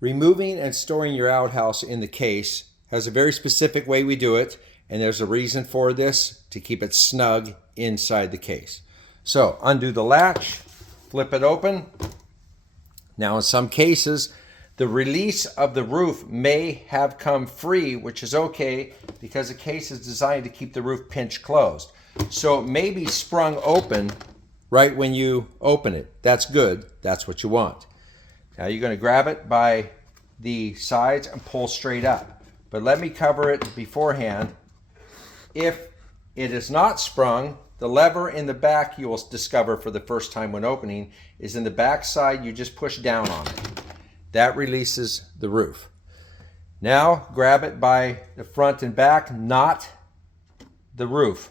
Removing and storing your outhouse in the case has a very specific way we do it, and there's a reason for this, to keep it snug inside the case. So undo the latch, flip it open. Now in some cases, the release of the roof may have come free, which is okay because the case is designed to keep the roof pinch closed. So it may be sprung open right when you open it. That's good. That's what you want. Now you're going to grab it by the sides and pull straight up. But let me cover it beforehand. If it is not sprung, the lever in the back you will discover for the first time when opening is in the back side. You just push down on it. That releases the roof. Now grab it by the front and back, not the roof,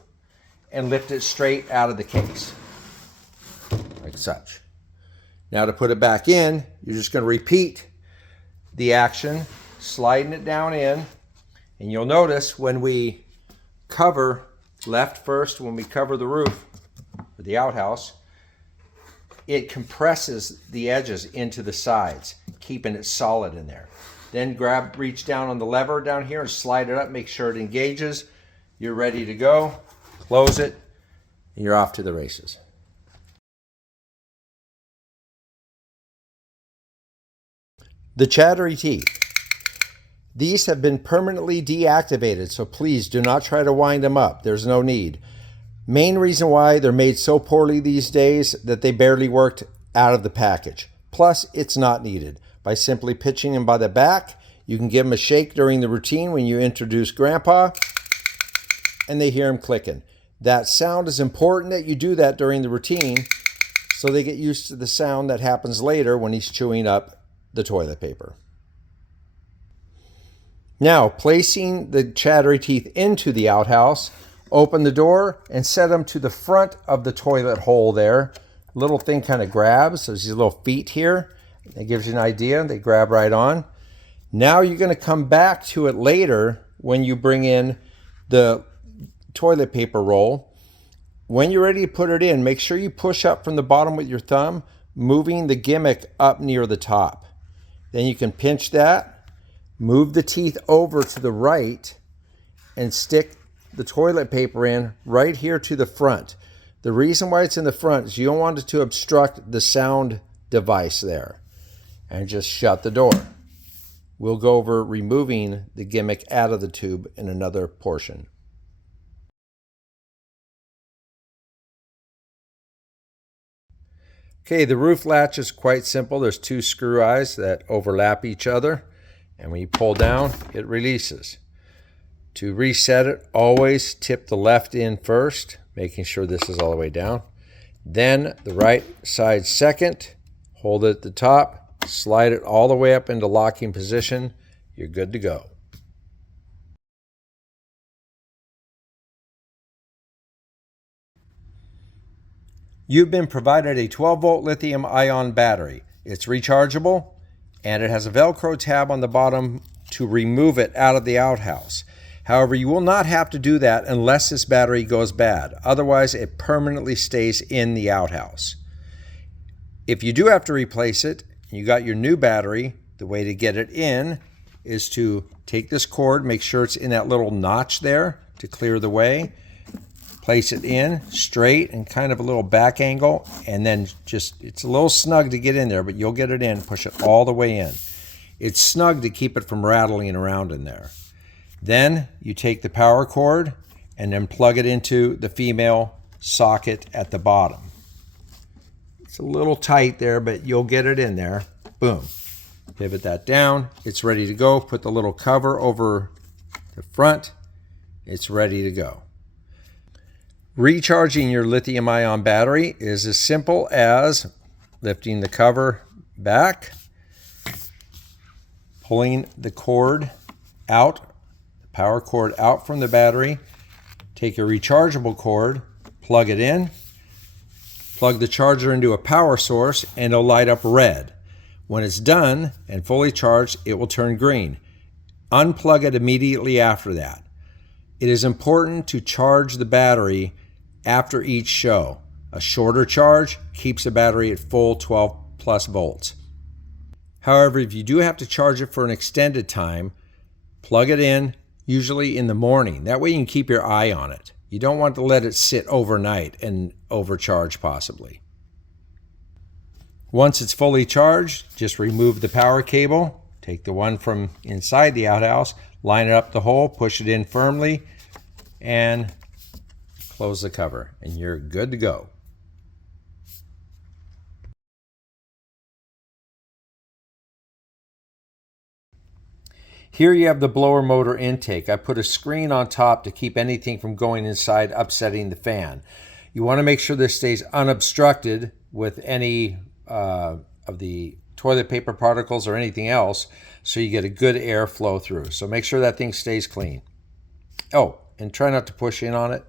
and lift it straight out of the case, like such. Now to put it back in, you're just going to repeat the action, sliding it down in, and you'll notice when we cover, left first, when we cover the roof, or the outhouse, it compresses the edges into the sides, keeping it solid in there. Then reach down on the lever down here and slide it up, make sure it engages. You're ready to go. Close it, and you're off to the races. The Chattery teeth. These have been permanently deactivated, so please do not try to wind them up. There's no need. Main reason why they're made so poorly these days that they barely worked out of the package. Plus, it's not needed. By simply pitching them by the back, you can give them a shake during the routine when you introduce Grandpa, and they hear him clicking. That sound is important that you do that during the routine so they get used to the sound that happens later when he's chewing up the toilet paper. Now, placing the Chattery teeth into the outhouse, open the door and set them to the front of the toilet hole there. Little thing kind of grabs. There's these little feet here. That gives you an idea. They grab right on. Now you're going to come back to it later when you bring in the toilet paper roll. When you're ready to put it in, make sure you push up from the bottom with your thumb, moving the Gimmick up near the top. Then you can pinch that, move the teeth over to the right, and stick the toilet paper in right here to the front. The reason why it's in the front is you don't want it to obstruct the sound device there. And just shut the door. We'll go over removing the Gimmick out of the tube in another portion. Okay, the roof latch is quite simple. There's two screw eyes that overlap each other, and when you pull down, it releases. To reset it, always tip the left in first, making sure this is all the way down. Then the right side second, hold it at the top, slide it all the way up into locking position. You're good to go. You've been provided a 12-volt lithium-ion battery. It's rechargeable, and it has a Velcro tab on the bottom to remove it out of the outhouse. However, you will not have to do that unless this battery goes bad. Otherwise, it permanently stays in the outhouse. If you do have to replace it, you got your new battery, the way to get it in is to take this cord, make sure it's in that little notch there to clear the way. Place it in straight and kind of a little back angle, and then it's a little snug to get in there, but you'll get it in, push it all the way in. It's snug to keep it from rattling around in there. Then you take the power cord and then plug it into the female socket at the bottom. It's a little tight there, but you'll get it in there. Boom. Pivot that down. It's ready to go. Put the little cover over the front. It's ready to go. Recharging your lithium-ion battery is as simple as lifting the cover back, pulling the cord out, the power cord out from the battery, take a rechargeable cord, plug it in, plug the charger into a power source, and it'll light up red. When it's done and fully charged, it will turn green. Unplug it immediately after that. It is important to charge the battery after each show. A shorter charge keeps the battery at full 12 plus volts. However, if you do have to charge it for an extended time, plug it in, usually in the morning. That way you can keep your eye on it. You don't want to let it sit overnight and overcharge possibly. Once it's fully charged, just remove the power cable, take the one from inside the outhouse, line it up the hole, push it in firmly, and close the cover, and you're good to go. Here you have the blower motor intake. I put a screen on top to keep anything from going inside, upsetting the fan. You want to make sure this stays unobstructed with any of the toilet paper particles or anything else, so you get a good air flow through. So make sure that thing stays clean. Oh, and try not to push in on it.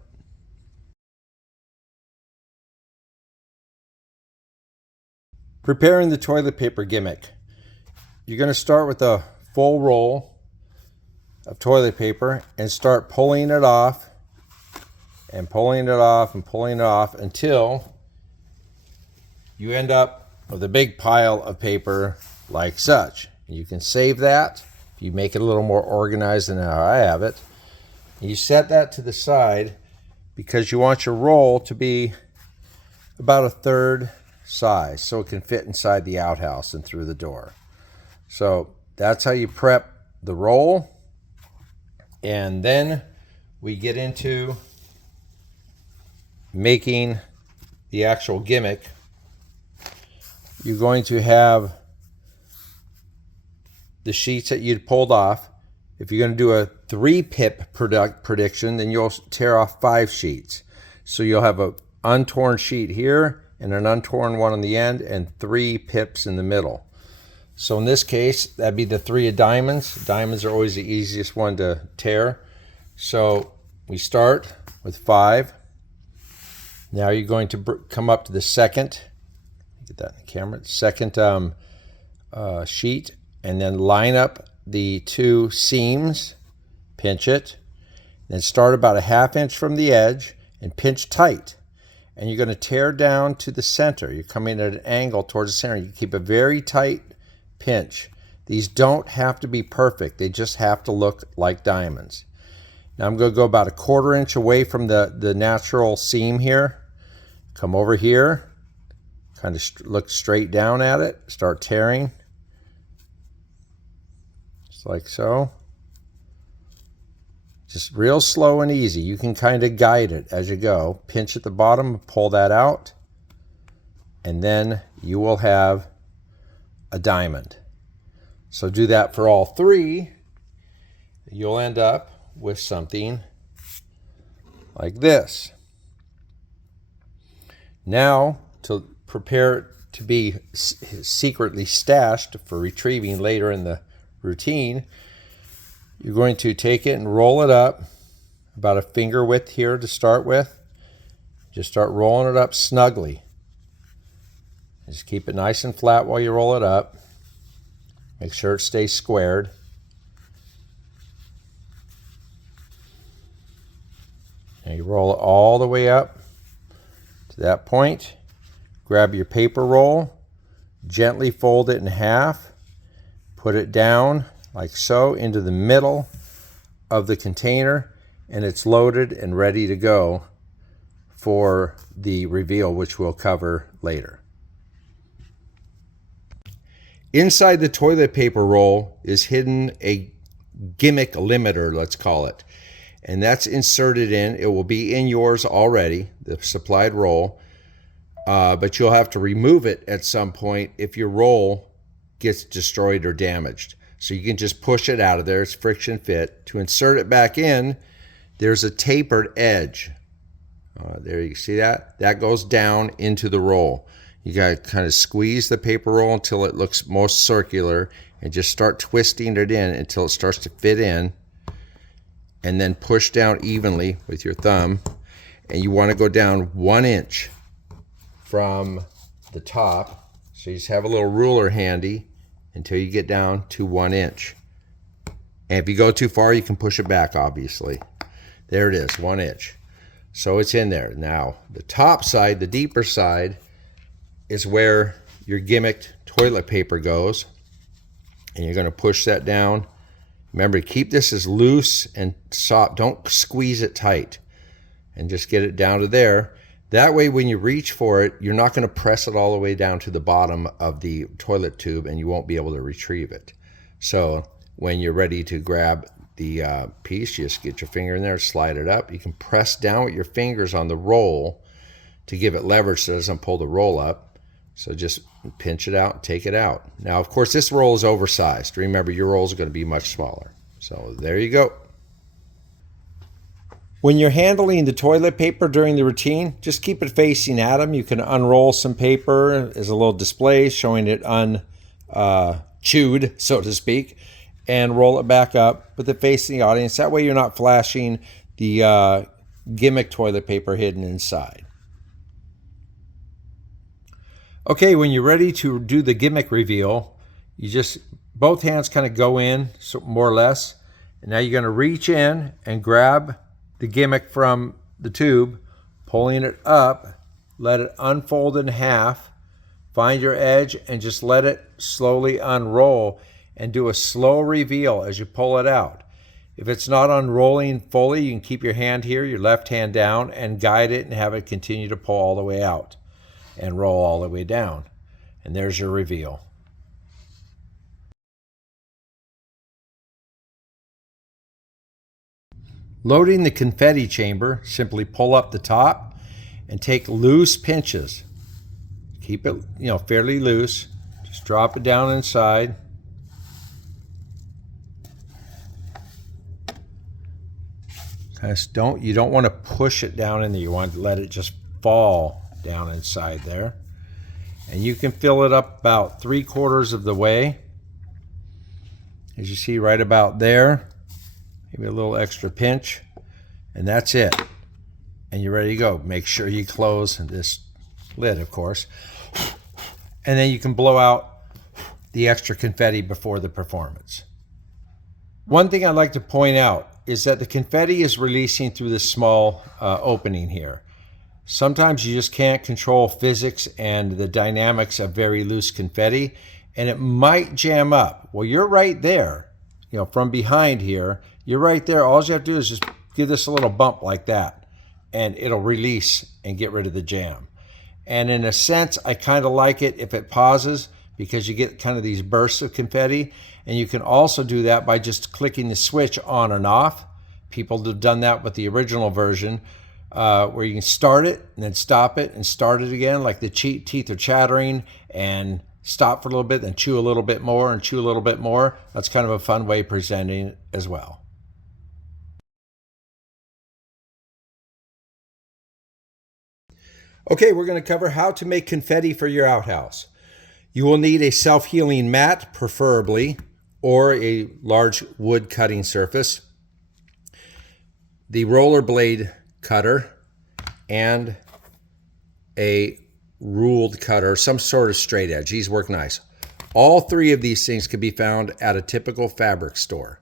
Preparing the toilet paper gimmick. You're going to start with a full roll of toilet paper and start pulling it off and pulling it off and pulling it off until you end up with a big pile of paper like such. You can save that if you make it a little more organized than how I have it. You set that to the side because you want your roll to be about a third size so it can fit inside the outhouse and through the door. So that's how you prep the roll. And then we get into making the actual gimmick. You're going to have the sheets that you'd pulled off. If you're going to do a 3-pip prediction, then you'll tear off 5 sheets. So you'll have an untorn sheet here and an untorn one on the end and 3 pips in the middle. So in this case, that'd be the 3 of diamonds. Diamonds are always the easiest one to tear. So we start with 5. Now you're going to come up to the second, get that in the camera, second sheet, and then line up the 2 seams, pinch it, then start about a 1/2 inch from the edge and pinch tight. And you're going to tear down to the center. You're coming at an angle towards the center. You keep a very tight pinch. These don't have to be perfect. They just have to look like diamonds. Now I'm going to go about a 1/4 inch away from the natural seam here. Come over here, kind of look straight down at it, start tearing. Just like so. Just real slow and easy. You can kind of guide it as you go. Pinch at the bottom, pull that out, and then you will have a diamond. So do that for all 3. You'll end up with something like this. Now, to prepare it to be secretly stashed for retrieving later in the routine, you're going to take it and roll it up about a finger width here to start with. Just start rolling it up snugly. Just keep it nice and flat while you roll it up. Make sure it stays squared. And you roll it all the way up to that point. Grab your paper roll, gently fold it in half, put it down like so into the middle of the container, and it's loaded and ready to go for the reveal, which we'll cover later. Inside the toilet paper roll is hidden a gimmick limiter, let's call it. And that's inserted in. It will be in yours already, the supplied roll. But you'll have to remove it at some point if your roll gets destroyed or damaged. So you can just push it out of there. It's friction fit. To insert it back in, there's a tapered edge. There, you see that? That goes down into the roll. You got to kind of squeeze the paper roll until it looks most circular and just start twisting it in until it starts to fit in, and then push down evenly with your thumb. And you want to go down 1 inch from the top. So you just have a little ruler handy until you get down to 1 inch. And if you go too far, you can push it back, obviously. There it is, 1 inch. So it's in there. Now, the top side, the deeper side, is where your gimmicked toilet paper goes. and you're going to push that down. Remember, keep this as loose and soft. Don't squeeze it tight, and just get it down to there. That way, when you reach for it, you're not going to press it all the way down to the bottom of the toilet tube, and you won't be able to retrieve it. So when you're ready to grab the piece, you just get your finger in there, slide it up. You can press down with your fingers on the roll to give it leverage so it doesn't pull the roll up. So just pinch it out and take it out. Now, of course, this roll is oversized. Remember, your rolls are going to be much smaller. So there you go. When you're handling the toilet paper during the routine, just keep it facing at them. You can unroll some paper as a little display showing it unchewed, so to speak, and roll it back up with it facing the audience. That way you're not flashing the Gimmick toilet paper hidden inside. Okay, when you're ready to do the Gimmick reveal, you just, both hands kind of go in, so more or less. And now you're going to reach in and grab the Gimmick from the tube, pulling it up, let it unfold in half, find your edge, and just let it slowly unroll and do a slow reveal as you pull it out. If it's not unrolling fully, you can keep your hand here, your left hand down, and guide it and have it continue to pull all the way out and roll all the way down. And there's your reveal. Loading the confetti chamber, simply pull up the top and take loose pinches. Keep it, fairly loose. Just drop it down inside. You don't want to push it down in there. You want to let it just fall down inside there. And you can fill it up about 3/4 of the way. As you see right about there. Maybe a little extra pinch, and that's it. And you're ready to go. Make sure you close this lid, of course. And then you can blow out the extra confetti before the performance. One thing I'd like to point out is that the confetti is releasing through this small opening here. Sometimes you just can't control physics and the dynamics of very loose confetti, and it might jam up. Well, you're right there, from behind here. You're right there. All you have to do is just give this a little bump like that, and it'll release and get rid of the jam. And in a sense, I kind of like it if it pauses, because you get kind of these bursts of confetti. And you can also do that by just clicking the switch on and off. People have done that with the original version, where you can start it and then stop it and start it again, like the teeth are chattering, and stop for a little bit, then chew a little bit more and chew a little bit more. That's kind of a fun way of presenting it as well. Okay, we're going to cover how to make confetti for your outhouse. You will need a self-healing mat, preferably, or a large wood cutting surface, the roller blade cutter, and a ruled cutter, some sort of straight edge. These work nice. All three of these things can be found at a typical fabric store.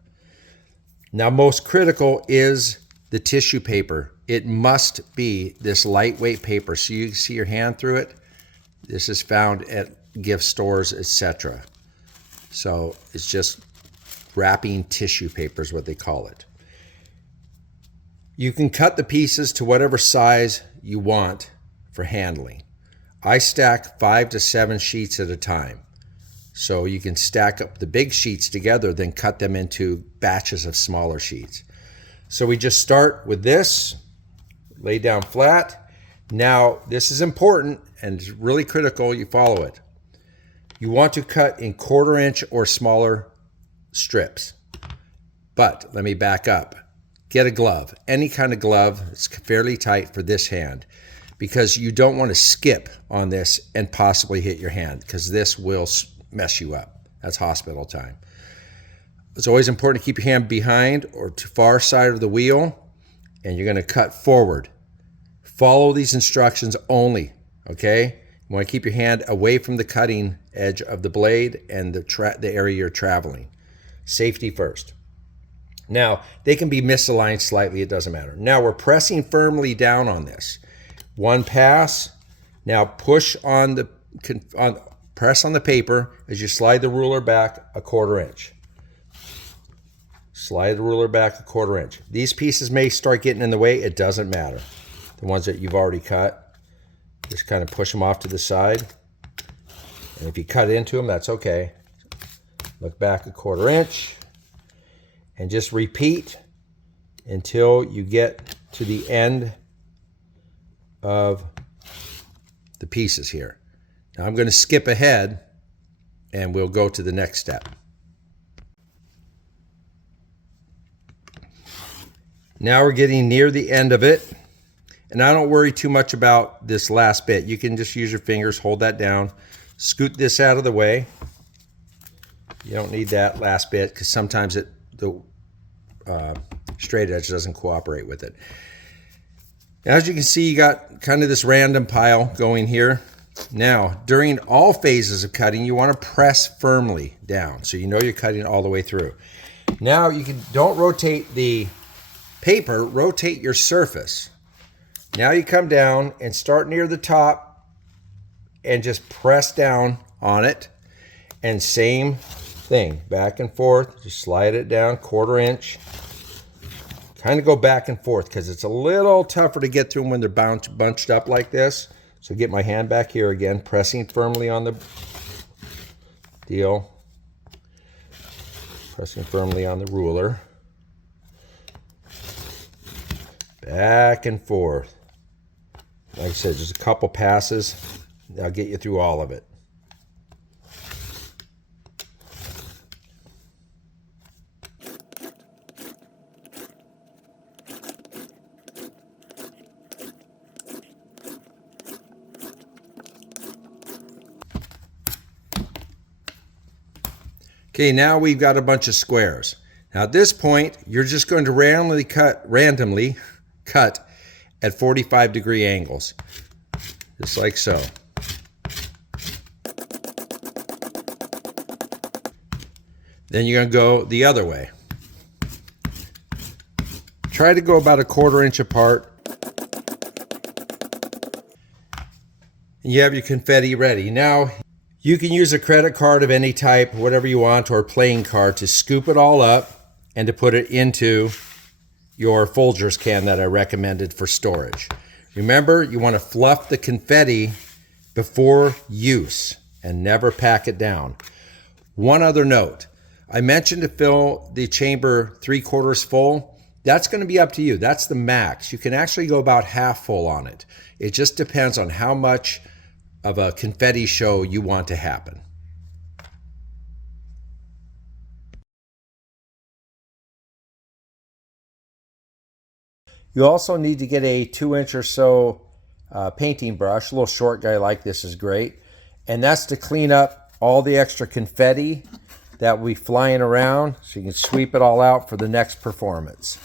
Now, most critical is the tissue paper. It must be this lightweight paper, so you can see your hand through it. This is found at gift stores, etc. So it's just wrapping tissue paper is what they call it. You can cut the pieces to whatever size you want for handling. I stack 5 to 7 sheets at a time. So you can stack up the big sheets together, then cut them into batches of smaller sheets. So we just start with this, lay down flat. Now, this is important and it's really critical you follow it. You want to cut in 1/4 inch or smaller strips. But let me back up. Get a glove, any kind of glove. It's fairly tight for this hand, because you don't want to skip on this and possibly hit your hand, because this will mess you up. That's hospital time. It's always important to keep your hand behind or to far side of the wheel, and you're going to cut forward. Follow these instructions only, okay? You want to keep your hand away from the cutting edge of the blade and the area you're traveling. Safety first. Now, they can be misaligned slightly, it doesn't matter. Now we're pressing firmly down on this. One pass. Now push on press on the paper as you slide the ruler back a 1/4 inch. Slide the ruler back a 1/4 inch. These pieces may start getting in the way. It doesn't matter. The ones that you've already cut, just kind of push them off to the side. And if you cut into them, that's okay. Look back a 1/4 inch and just repeat until you get to the end of the pieces here. Now I'm going to skip ahead and we'll go to the next step. Now we're getting near the end of it, and I don't worry too much about this last bit. You can just use your fingers, hold that down, scoot this out of the way. You don't need that last bit because sometimes the straight edge doesn't cooperate with it. As you can see, you got kind of this random pile going here. Now, during all phases of cutting, you want to press firmly down so you know you're cutting all the way through. Now, don't rotate the paper, rotate your surface. Now you come down and start near the top and just press down on it. And same thing, back and forth, just slide it down 1/4 inch. Kind of go back and forth because it's a little tougher to get through them when they're bunched up like this. So get my hand back here again, pressing firmly on the deal. Pressing firmly on the ruler. Back and forth. Like I said, just a couple passes. I'll get you through all of it. Okay, now we've got a bunch of squares. Now at this point, you're just going to randomly cut at 45-degree angles, just like so. Then you're going to go the other way. Try to go about a 1/4 inch apart. And you have your confetti ready. Now, you can use a credit card of any type, whatever you want, or a playing card to scoop it all up and to put it into your Folgers can that I recommended for storage. Remember, you want to fluff the confetti before use and never pack it down. One other note, I mentioned to fill the chamber 3/4 full. That's going to be up to you. That's the max. You can actually go about half full on it. It just depends on how much of a confetti show you want to happen. You also need to get a 2-inch or so painting brush. A little short guy like this is great. And that's to clean up all the extra confetti that will be flying around so you can sweep it all out for the next performance.